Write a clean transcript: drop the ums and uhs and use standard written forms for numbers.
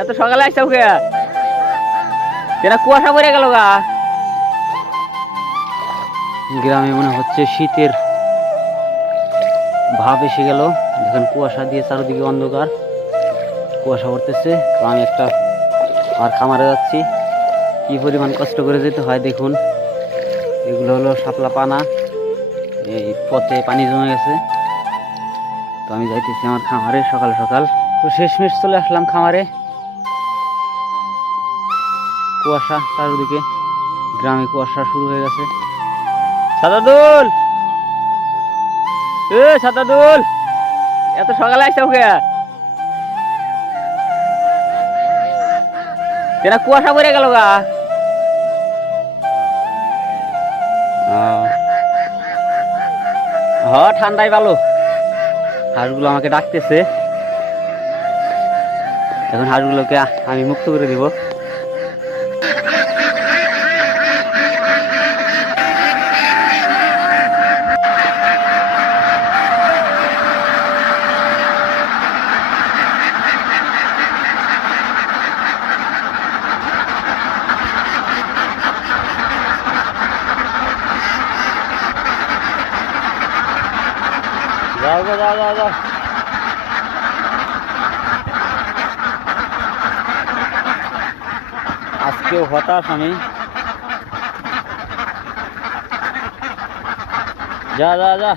এত সকালে আসছাও কে? তেরা কুয়াশা পড়ে গেল গা। গ্রামে মনে হচ্ছে শীতের ভাব এসে গেল। দেখেন কুয়াশা দিয়ে চারিদিকে অন্ধকার, কুয়াশা পড়তেছে। তো আমি একটা আর খামারে যাচ্ছি, কি পরিমাণ কষ্ট করে যেতে হয় দেখুন। এগুলো হলো শাপলা পানা, এই পথে পানি জমে গেছে। তো আমি যাইতেছি আমার খামারে সকাল সকাল। তো শেষমেশ চলে আসলাম খামারে। কুয়াশা চারিদিকে, গ্রামে কুয়াশা শুরু হয়ে গেছে। সাদাদুল, এ সাদাদুল, এত সকালে আসছাও কে? তেরা কুয়াশা পড়ে গেল গা। ঠান্ডায় ভালো। হাঁসগুলো আমাকে ডাকতেছে, এখন হাঁসগুলোকে আমি মুক্ত করে দিব। যাও গো, যাও যাও যাও। আজকেও হতাশ আমি। যা যা যা।